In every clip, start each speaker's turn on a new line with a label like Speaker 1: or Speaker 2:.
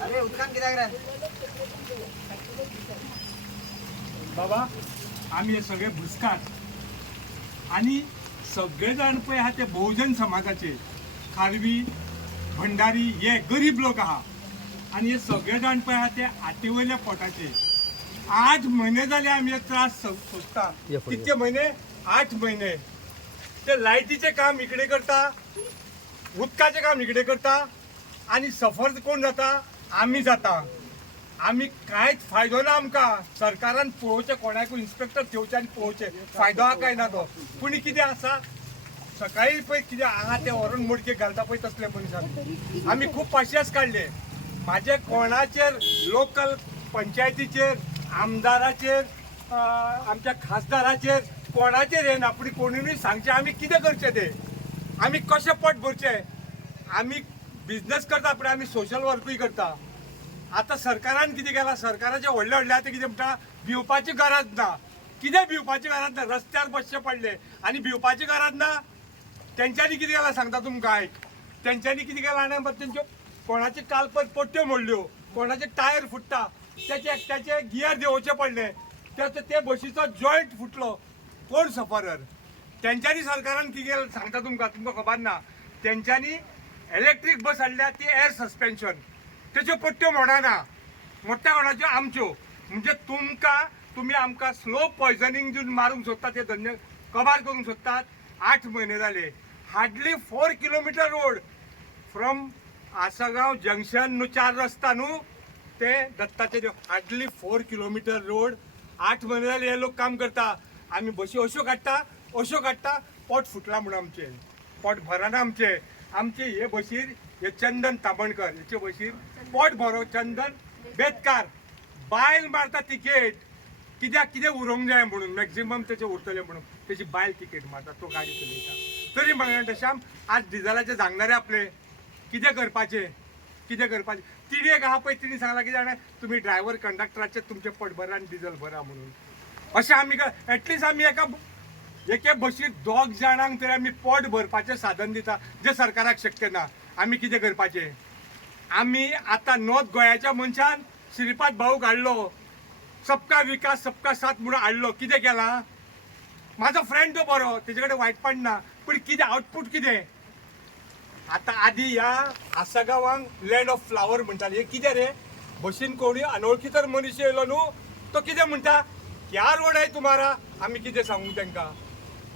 Speaker 1: अरे रे
Speaker 2: बाबा आम्ही हे सगळे भुसकार आणि सगळे जाण पळय आहा ते बहुजन समाजाचे खारवी भंडारी हे गरीब लोक आहा आणि हे सगळे जाण पळय आहा ते आटेवयल्या पोटाचे आठ महिने झाले आम्ही हे त्रास सोसता कितके महिने आठ महिने. ते लाईटीचे काम इकडे करता उदकाचे काम इकडे करता आणि सफर कोण जाता? आम्ही जाता. आम्ही कांयच फायदो ना आमकां. सरकारान पळोवचें कोणाकूय इन्स्पेक्टर ठेवचे आनी पळोवचे फायदो आहा काय ना तो. पूण कितें आसा सकाळी पळय कितें आहा ते व्हरून मुडके घालता पळय तसले मनशान आमी खूब पाशियेस काडले म्हाजे कोणाचेर लोकल पंचायतीचेर आमदाराचेर आमच्या खासदाराचेर कोणाचेर हे ना पूण कोणूय सांगचे आमी कितें करचें ते? आमी कशें पोट भरचे? आमी बिझनेस करता पण आमी सोशल वर्कूय करता. आता सरकारान कितें केलां? सरकाराचे व्हडले व्हडले आतां कितें म्हणटा भिवपाची गरज ना. कितें भिवपाची गरज ना? रस्त्यार बसचे पडले. आनी भिवपाची गरज ना? तेंच्यांनी कितें केलां? सांगता तुमकां आयक तेंच्यांनी कितें केलां? आनी तेंच्यो कोणाचे कालपत पट्ट्यो मोडल्यो. कोणाचे टायर फुट्टा त्याचे त्याचे गियर देंवोवचे पडले त्याचं ते बशीचो जॉयंट फुटलो. कोण सफरर? तेंच्यांनी सरकारान कितें केलें सांगता तुमकां तुमकां खबर ना. तेंच्यांनी इलेक्ट्रीक बस हाडल्या ती एअर सस्पेन्शन त्याच्यो पट्ट्यो मोडाना. मोठ्या कोणाच्यो? आमच्यो. म्हणजे तुमकां तुमी आमकां स्लो पॉयझनिंग दिवन मारूंक सोदता ते धंदे कबार करूंक सोदतात. आठ म्हयने जाले hardly four kilometre road from Asagaon junction न्हू चार रस्ता न्हू. ते दत्ताचे देव हार्डली फोर किलोमिटर रोड आठ म्हयने जाले हे लोक काम करता. आमी बशी अश्यो काडटा अश्यो काडटा पोट फुटला म्हणून आमचे. पोट भरना आमचे. आमचे हे बशीर हे चंदन ताबणकर हेचे बशीर पोट भरो चंदन बेतकार. बायल मारता तिकेट. कित्याक कितें उरोंक जाय म्हणून मॅक्झिमम तेचे उरतले म्हणून. तेची बायल तिकेट मारता तो गाडी चलयता तरी म्हणटा श्याम आज डिझलाचे सांगणारे आपले कितें करपाचें? कितें करपाचें? तिणी एक आहा पळय तिणी सांगला कितें जाणार तुमी ड्रायव्हर कंडक्टराचे तुमचे पट भरा आनी डिझेल भरा म्हणून. अशें आमी एटलिस्ट आमी एका एके बशीर दोग जाणांक तरी आमी पोट भरपाचें साधन दिता जें सरकाराक शक्य ना. आमी कितें करपाचें? आमी आतां नॉर्थ गोंयाच्या मनशान श्रीपाद भाऊक हाडलो. सबका विकास सबका साथ म्हणून हाडलो. कितें केलां? म्हाजो फ्रेंड तो बरो तेजे कडेन वायटपण ना. पूण कितें आउटपूट कितें? आतां आधी ह्या आसागांवांक लँड ऑफ फ्लावर म्हणटाले हे कितें रे? बशीन कोणी अनवळखी तर मनीस येयलो न्हू? तो कितें म्हणटा क्या रोड आहे तुम्हाला. आमी कितें सांगू तांकां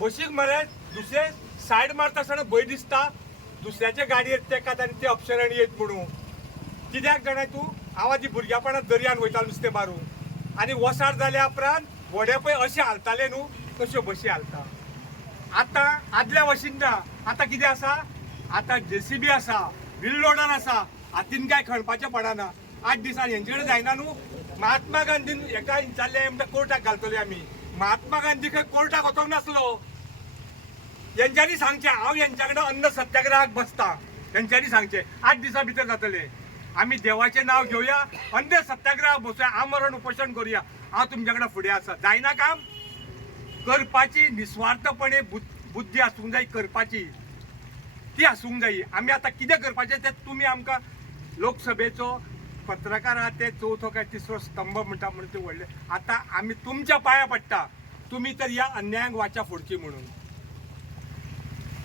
Speaker 2: बशीक मरे दुसरे सायड मारता आसतना भंय दिसता. दुसऱ्याचे गाडयेर तेकात आनी ते अपशरण येत म्हणून. कित्याक जाणाय तूं? हांव आदी भुरग्यापणांत दर्यान वयतालो नुस्तें मारूंक आनी वसाड जाल्या उपरांत व्हडे पळय अशें हालताले न्हू तश्यो बशी हालता. आतां आदल्या वशीन ना आतां कितें आसा आतां जेसीबी आसा व्हील लोडर आसा हातीन काय खणपाचें पडना. आठ दिसान हेंचे कडेन जायना न्हू महात्मा गांधीन एका विचारले म्हणटा कोर्टाक घालतले आमी महात्मा गांधी खंय कोर्टाक वचोंक नासलो. हेंच्यांनी सांगचें हांव हेंच्या कडेन अन्न सत्याग्रहाक बसता. तेंच्यांनी सांगचें आठ दिसा भितर जातले. आमी देवाचें नांव घेवया अन्न सत्याग्रहाक बसूया आमरण उपोषण करुया. हांव तुमच्या कडेन फुडें आसा जायना काम. करपाची निस्वार्थपणे बुद्धी आसूंक जाय करपाची. ती आसूंक जायी आमी आतां कितें करपाचें तें तुमी आमकां लोकसभेचो पत्रकार आहा ते चवथो काय तिसरो स्तंभ म्हणटा म्हणून ते व्हडले आतां आमी तुमच्या पांया पडटा तुमी तर ह्या अन्यायांक वाचा फोडची म्हणून.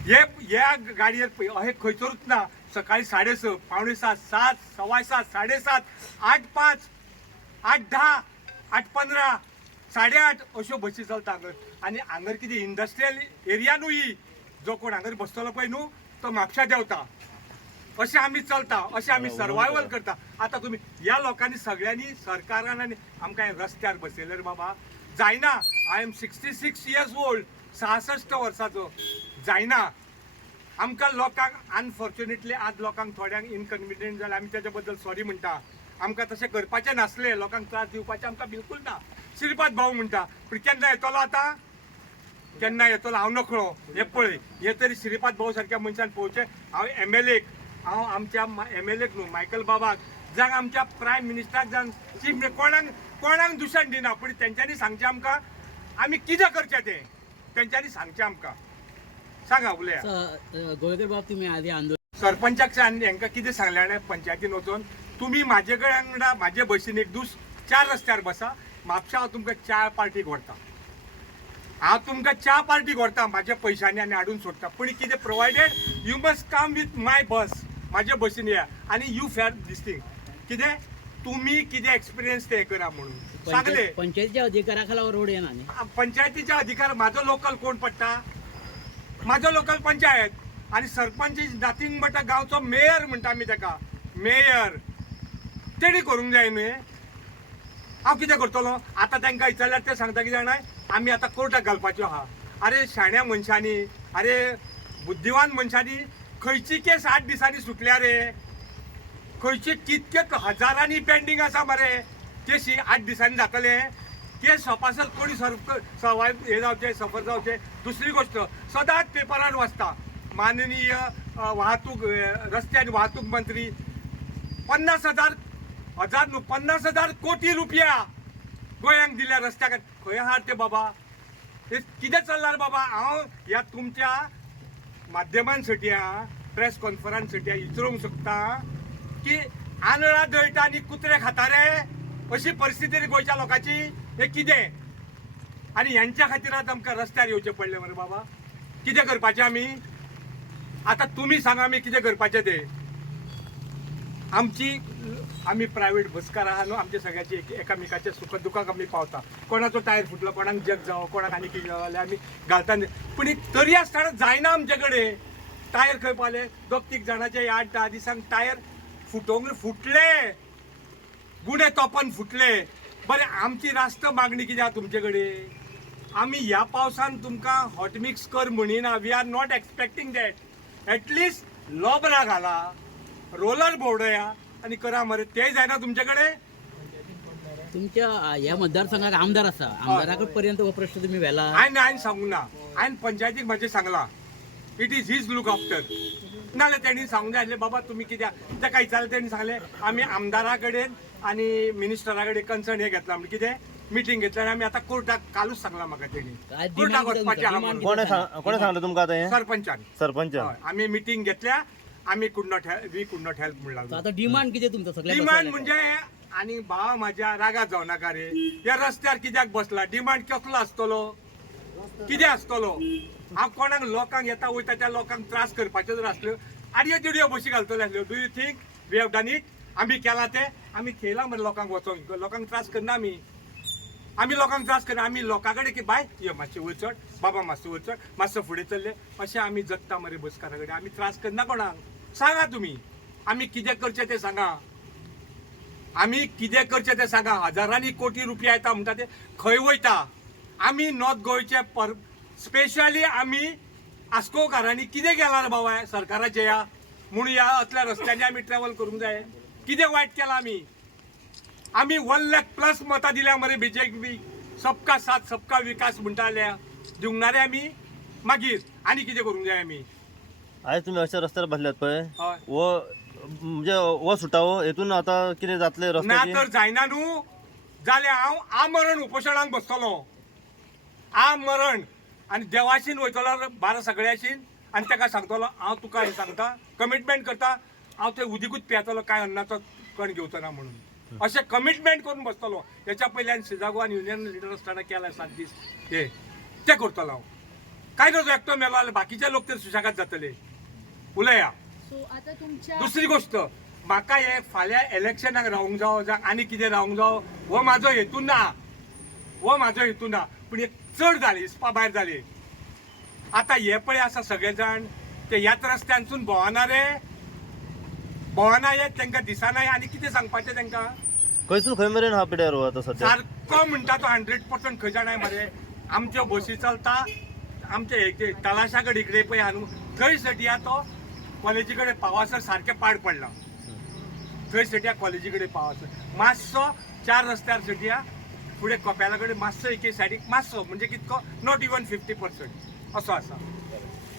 Speaker 2: हे ह्या गाडयेर पळय अशें खंयसरूच ना सकाळी साडे स पावणे सात सात सवाय सात साडे सात आठ पांच आठ धा आठ पंदरा साडे आठ अश्यो बसी चलता हांगर आनी हांगर कितें इंडस्ट्रियल एरिया जो कोण हांगर बसतलो पळय न्हू तो म्हापशा देंवता अशें आमी चलता अशें आमी सर्वायवल करता. आतां तुमी ह्या लोकांनी सगळ्यांनी सरकारान आनी आमकां रस्त्यार बसयले रे बाबा. जायना I am sixty six years old सहासश्ट वर्साचो जायना आमकां लोकांक अनफॉर्च्युनेटली आज लोकांक थोड्यांक इनकन्विनियंट जालें आमी तेच्या बद्दल सॉरी म्हणटा आमकां तशें करपाचें नासलें लोकांक त्रास दिवपाचें आमकां बिलकूल ना. श्रीपाद भाऊ म्हणटा पूण केन्ना येतलो आतां? केन्ना येतलो हांव नकळो. हे पळय हे तरी श्रीपाद भाऊ सारक्या मनशान पळोवचें हांव एम एल एक हांव आमच्या एम एल एक न्हू मायकल बाबाक जांक आमच्या प्रायम मिनिस्टराक जांक चीफ कोणाक कोणाक दुशण दिना पूण तेंच्यांनी सांगचें आमकां आमी कितें करचें तें? तेंच्यांनी सांगचें आमकां. सांगा उलया.
Speaker 3: स- गोळकर बाब तुम्ही आधी आंदोलन
Speaker 2: सरपंचाक हांकां कितें सांगलें हांवें पंचायतीन वचून तुमी म्हाजे कडेन वांगडा म्हाजे बसीन एक दीस चार रस्त्यार बसा. म्हापशा हांव तुमकां च्या पार्टीक व्हरता हांव तुमकां च्या पार्टीक व्हरता म्हाज्या पयशांनी आनी हाडून सोडटा पूण कितें provided you must come with my bus म्हाज्या बसीन या. आनी यू फेर दिस थिंग कितें? तुमी कितें एक्सपिरियन्स ते करा म्हणून. सांगले?
Speaker 3: पंचायत- पंचायतीच्या अधिकाराखाला रोड येणार नाही.
Speaker 2: पंचायतीच्या अधिकार म्हाजो लोकल कोण पडटा म्हाजो लोकल पंचायत. आनी sarpanch is nothing but a गांवचो मेयर म्हणटा आमी ताका मेयर तेणी करूंक जाय न्ही हांव कितें करतलो? आतां तांकां विचारल्यार ते सांगता कितें जाणाय आमी आतां कोर्टाक घालपाच्यो आहा. अरे शाण्या मनशांनी अरे बुद्धिवान मनशांनी खंयची केस आठ दिसांनी सुटल्या रे? खंयचे कितके हजारांनी पेंडींग आसा मरे? केसी आठ दिसांनी जातले? केस सपासत कोणी सर्व सवाय हे जावचे सफर जावचे? दुसरी गोष्ट सदांच पेपरार वाचता. माननीय वाहतूक रस्ते आनी वाहतूक मंत्री पन्नास हजार हजार न्हू पन्नास हजार कोटी रुपया गोंयांक दिल्या रस्त्याक. खंय आहात ते बाबा? हे कितें चल्लां रे बाबा? हांव ह्या तुमच्या माध्यमांसाठी प्रेस कॉन्फरन्ससाठी विचारूंक सोदता की आंधळा दळटा आनी कुत्रे खाता रे. अशी परिस्थिती गोंयच्या लोकांची. हे कितें? आनी ह्यांच्या खातीर आतां आमकां रस्त्यार येवचें पडलें मरे बाबा. कितें करपाचें आमी? आतां तुमी सांगा आमी कितें करपाचें तें. आमची आमी प्रायव्हेट बसकार आहा न्हू आमच्या सगळ्याची एक- एकामेकाच्या सुख दुखाक आमी पावता कोणाचो टायर फुटलो कोणाक जग जावं कोणाक आनी कितें जावं जाल्यार आमी घालता पूण एक तरी आसतना जायना आमचे कडेन टायर खंय पावले दोग तीग जाणांचे आठ धा दिसांक टायर फुटोंग फुटले. गुणे तोपन फुटले. बरें आमची रास्त मागणी कितें आहा तुमचे कडेन आमी ह्या पावसान तुमकां हॉट मिक्स कर म्हणिना. We are not expecting that at least लोबरा घाला रोलर बोर्डया आनी करा मरे. ते जायना तुमचे कडेन
Speaker 3: तुमच्या या मतदारसंघात आमदार असा. आमदाराकडे पर्यंत हो प्रश्न तुम्ही व्हेला
Speaker 2: हांवें हांवें सांगूंक ना. हांवें पंचायतीक म्हाजें सांगलां. It is his look after नाल्यार तेणी सांगूंक जाय आसलें बाबा तुमी कित्याक ताका विचारलें तेणी सांगलें आमी आमदारा कडेन आनी मिनिस्टरा कडेन कन्सर्न हें घेतला. म्हणजे कितें? मिटींग घेतल्या आनी आमी आतां कोर्टाक कालूच सांगलां म्हाका तेणी
Speaker 3: काय
Speaker 2: कोर्टाक वचपाचें आहा
Speaker 3: demand
Speaker 2: म्हणून
Speaker 4: कोणे सांग कोणे सांगलं तुमकां आतां हें?
Speaker 2: सरपंचान.
Speaker 4: सरपंच.
Speaker 2: आमी मिटींग घेतल्या आमी could not we could not help लागलो?
Speaker 3: आता डिमांड किती तुमचं? सगळ्या
Speaker 2: डिमांड? म्हणजे आणि भाव माझ्या रागात जाऊ नका रे. या रस्त्यार कित्याक बसला? डिमांड कसलो आसतलो कितें आसतलो हांव कोणाक लोकांक येता वयता त्या लोकांक त्रास करपाच्यो जर आसल्यो आडयो तिडयो बशी घालतले आसल्यो do you think we have done it आमी केला ते. आमी खेळला मरे लोकांक वचोंक लोकांक त्रास करना आमी आमी लोकांक त्रास करना आमी लोकां कडेन की बाय यो मातशें वयर चड बाबा मातसो वयर चड मातसो फुडें चल्ले. अशें आमी जगता मरे बसकारा कडेन आमी त्रास करना कोणाक सांगा तुमी आमी कितें करचें तें सांगा. आमी कितें करचें तें सांगा. हजारांनी कोटी रुपया येता म्हणटा ते खंय वयता आमी नॉर्थ गोंयचे पर स्पेशली आमी आस्कोकारांनी कितें केलां रे बाबा सरकाराचे या म्हणून ह्या असल्या रस्त्यांनी आमी ट्रॅव्हल करूंक जाय. कितें वायट केलां आमी आमी वन लॅक प्लस मतां दिल्या मरे बीजेपी सबका साथ सबका विकास म्हणटाल्या दिवंक रे आमी मागीर आनी कितें करूंक जाय आमी
Speaker 4: आयज तुमी अशे रस्त्यार बसल्यात पळय.
Speaker 2: हय.
Speaker 4: वो म्हणजे हो सुटावो. हेतून आतां कितें जातलें
Speaker 2: ना
Speaker 4: रस्त्याची
Speaker 2: तर जायना न्हू जाल्यार हांव आमरण उपोशणाक बसतलो. आमरण. आनी देवाशीन वयतलो बारा सगळ्याशीन. आनी ताका सांगतलो हांव तुका हें सांगता. कमिटमेंट करता. हांव ते उदीकूच पियेतलो काय अन्नाचो कण घेवचो ना म्हणून. अशें कमिटमेंट करून बसतलो हेच्या पयल्यान सिजागो आनी युनियन लिडर आसतना केला सात दीस हे ते करतलो हांव काय नजो एकटो मेलो जाल्यार बाकीचे लोक तर सुशागात जातले. उलया.
Speaker 5: सो आता तुमच्या
Speaker 2: दुसरी गोष्ट म्हाका हे फाल्यां इलेक्शनाक रावूंक जावो जावं आनी कितें रावूंक जावो हो म्हाजो हेतू ना. हो म्हाजो हेतू ना. पूण एक चड जाली हिसपा भायर जाली आतां हे पळय आसा सगळे जाण ते ह्याच रस्त्यांसून भोंवना रे भोंवना येत तांकां दिसना आनी कितें सांगपाचें तांकां
Speaker 4: खंयसून खंय मेरेन हा पिड्यार हो आतां सध्या?
Speaker 2: सारको म्हणटा तो हंड्रेड पर्संट खंय जाणाय मरे. आमच्यो बसी चलता आमचे एक तलाशा कडेन इकडे पळय हा न्हू थंय सटिया तो? कॉलेजी कडेन पावासर सारकें पाड पडला. थंय सटिया कॉलेजी कडेन पावासर? मातसो चार रस्त्यार सटिया फुडें कप्याला कडेन मातसो एके सायडीक मातसो म्हणजे कितको? नॉट इवन फिफ्टी पर्संट असो आसा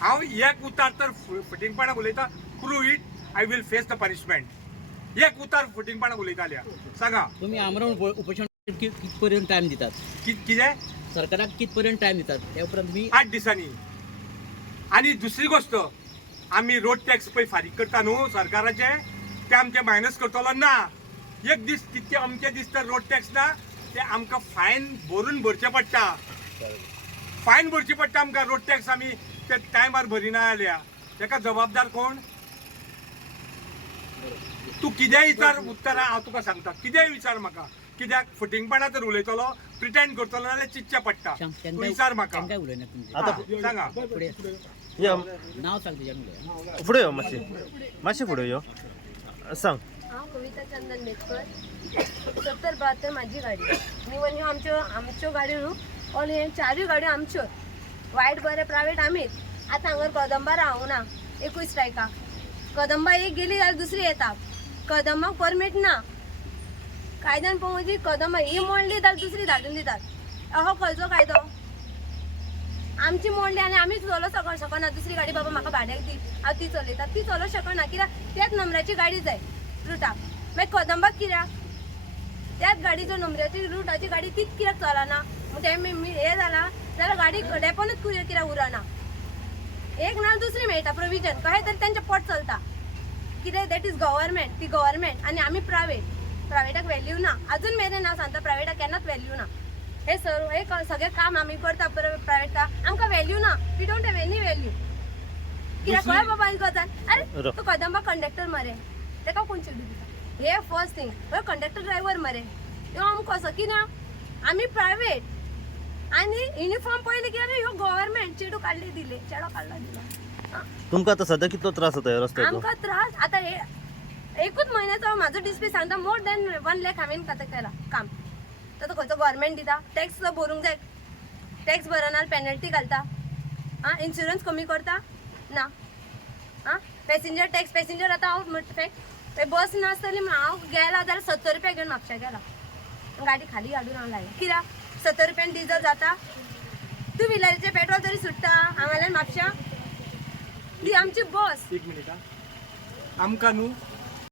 Speaker 2: हांव एक उतार तर फटिंगपणाक उलयता prove it I will face the punishment एक उतार फटिंगपणाक उलयताल्या सांगा.
Speaker 3: तुम्ही आमरण उप- उपोषण कितपर्यंत टाइम दितात?
Speaker 2: कितें
Speaker 3: सरकाराक कितपर्यंत टाइम दितात? त्या उपरांत तुम्ही
Speaker 2: आठ दिसांनी आणि दुसरी गोष्ट आम्ही रोड टॅक्स पळय फारीक करता न्हू सरकाराचे. ते आमचे मायनस करतलो ना एक दीस कितके अमके दीस तर रोड टॅक्स ना ते आमकां फायन भरून भरचे पडटा. फायन भरची पडटा आमकां रोड टॅक्स आमी ते टायमार भरिना जाल्यार ताका जबाबदार कोण? तूं कितेंय विचार उत्तरां हांव तुका सांगता. कितेंय विचार म्हाका कित्याक फटिंगपणा जर उलयतलो प्रिटेंड करतलो जाल्यार चिंतचें पडटा. तूं विचार म्हाका
Speaker 4: आता-
Speaker 2: सांगा.
Speaker 3: फुडें
Speaker 4: या.
Speaker 3: नाव सांग तुझ्या उलय
Speaker 4: फुडें यो मातशी मातशी फुडें यो. सांग.
Speaker 5: हांव कविता चंदन मेतकर. सत्तर बहात्तर माझी गाडी. निवन ह्यो आमच्यो आमच्यो गाडयो न्हू? ऑल हे चारूय गाडयो आमच्यो. वायट बरें प्रायवेट आमीच आतां हांगर कदंबा रावूंक ना. एकूय स्ट्रायका कदंबा एक गेली जाल्यार दुसरी येता. कदंबाक परमीट ना. कायद्यान पळोवची कदंबा ही मोडली जाल्यार दुसरी धाडून दितात. अहो खंयचो कायदो. आमची मोडली आनी आमी चलो सक शकना दुसरी गाडी बाबा म्हाका भाड्याक दी. हांव ती चलयता ती चलो शकना कित्याक त्याच नंबराची गाडी जाय. रुटाक मागीर कदंबाक कित्याक त्याच गाडीचो नंबराची रुटाची गाडी तीच कित्याक चलना. मग हें जालां हे जाला. जाल्यार गाडी डेपोनूच कित्याक उरना. एक ना दुसरी मेळटा प्रोविजन कशें तरी तेंचें पोट चलता. कितें दॅट इज गव्हर्मेंट ती गव्हर्मेंट आनी आमी प्रायवेट प्रायवेटाक व्हॅल्यू ना. अजून मेरेन हांव सांगता प्रायवेटाक केन्नाच व्हॅल्यू ना. हे सर्व हे सगळें काम आमी करता प्रायवेट आमकां व्हॅल्यू ना. We don't have any value कित्याक कळ्ळें बाबा ही गजाल अरे तो कदंबा कंडक्टर मरे. तेका कोण चिडू दिता हे फर्स्ट थिंग हो कंडक्टर ड्रायव्हर मरे. ह्यो आमकां कसो? कित्याक आमी प्रायवेट आनी युनिफॉर्म पयलीं कित्याक ह्यो गव्हर्मेंट चेडू काडले दिले. चेडो काडला दिला.
Speaker 4: तुमकां आता सध्या कितलो त्रास जाता रस्त्याचो
Speaker 5: आमकां त्रास आतां हे एकूच म्हयन्याचो म्हाजो डिस्प्ले सांगता मोर दॅन वन लॅक हांवें आतां केला काम. तर तो खंयचो गव्हर्मेंट दिता टॅक्स भरूंक जाय टॅक्स भरना पेनल्टी घालता. आं इन्शुरन्स कमी करता. ना. आं पॅसेंजर टॅक्स पॅसेंजर आतां हांव म्हणटा बस नासतली म्हण हांव गेला जाल्यार सत्तर रुपया घेवन म्हापशा गेला गाडी खाली हाडून हांव लायला कित्याक सत्तर रुपयान डिझल जाता. टू व्हिलरीचें पेट्रोल तरी सुट्टा हांगाल्यान म्हापशा ती आमची बस
Speaker 2: एक मिनिट हा. आमकां न्हू